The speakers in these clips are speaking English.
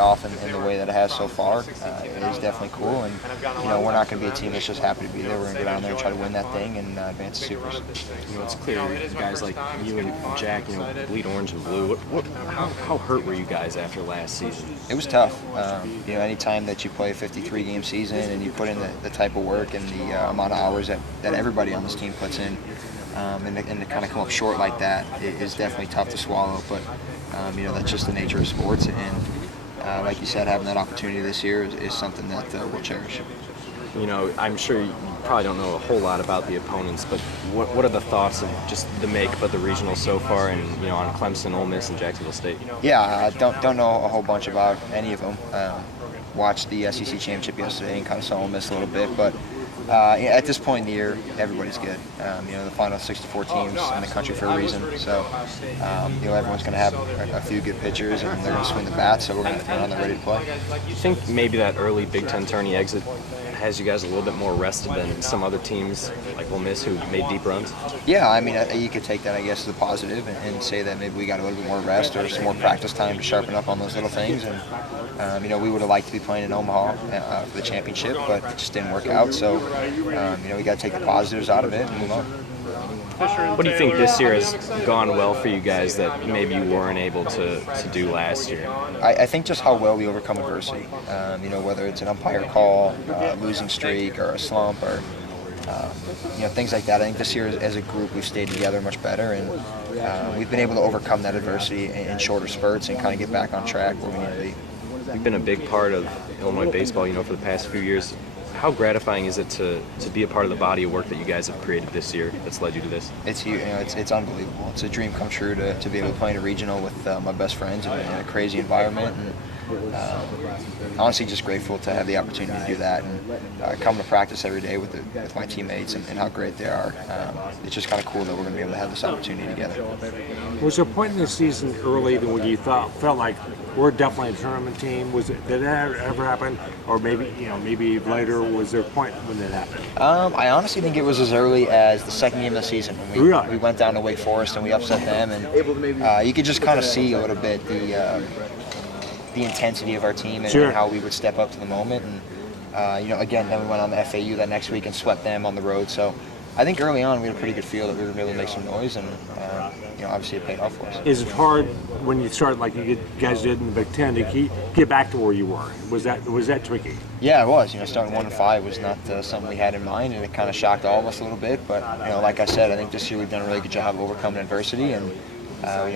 off in the way that it has so far. It is definitely cool, and we're not going to be a team that's just happy to be there. We're going to go down there and try to win that thing and advance the Supers. It's clear guys like you and Jack, bleed orange and blue. How hurt were you guys after last season? It was tough. Anytime that you play a 53-game season and you put in the type of work and the amount of hours that everybody on this team puts in, and to kind of come up short like that is definitely tough to swallow. But that's just the nature of sports, and like you said, having that opportunity this year is something that we'll cherish. I'm sure you probably don't know a whole lot about the opponents, but what are the thoughts of just the makeup of the regional so far, and on Clemson, Ole Miss, and Jacksonville State? Yeah, I don't know a whole bunch about any of them. Watched the SEC championship yesterday and kind of saw Ole Miss a little bit, but at this point in the year, everybody's good. The final 64 teams in the country for a reason, so everyone's going to have a few good pitchers, and they're going to swing the bat, so we're going to be on there ready to play. You think maybe that early Big Ten tourney exit has you guys a little bit more rested than some other teams like Ole Miss who made deep runs? Yeah, you could take that, I guess, as a positive and say that maybe we got a little bit more rest or some more practice time to sharpen up on those little things. And we would have liked to be playing in Omaha for the championship, but it just didn't work out. So we got to take the positives out of it and move on. What do you think this year has gone well for you guys that maybe you weren't able to do last year? I think just how well we overcome adversity. Whether it's an umpire call, losing streak, or a slump, or things like that. I think this year as a group we've stayed together much better, and we've been able to overcome that adversity in shorter spurts and kind of get back on track where we need to be. You've been a big part of Illinois baseball, for the past few years. How gratifying is it to be a part of the body of work that you guys have created this year that's led you to this? It's it's unbelievable. It's a dream come true to be able to play in a regional with my best friends in a crazy environment. And honestly, just grateful to have the opportunity to do that and come to practice every day with my teammates and how great they are. It's just kind of cool that we're going to be able to have this opportunity together. Was there a point in the season early when you felt like we're definitely a tournament team? Did that ever happen, or maybe later? Was there a point when that happened? I honestly think it was as early as the second game of the season when we went down to Wake Forest and we upset them, and you could just kind of see a little bit the intensity of our team and how we would step up to the moment. And again, then we went on the FAU that next week and swept them on the road. So I think early on we had a pretty good feel that we were able to make some noise, and obviously it paid off for us. Is it hard when you start like you guys did in the Big Ten to get back to where you were? Was that tricky? Yeah, it was. Starting 1-5 was not something we had in mind, and it kind of shocked all of us a little bit. But like I said, I think this year we've done a really good job of overcoming adversity, and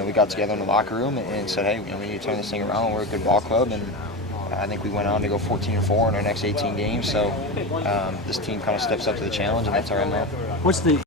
we got together in the locker room and said, hey, we need to turn this thing around. We're a good ball club, and I think we went on to go 14-4 in our next 18 games. So this team kind of steps up to the challenge, and that's our MO. What's the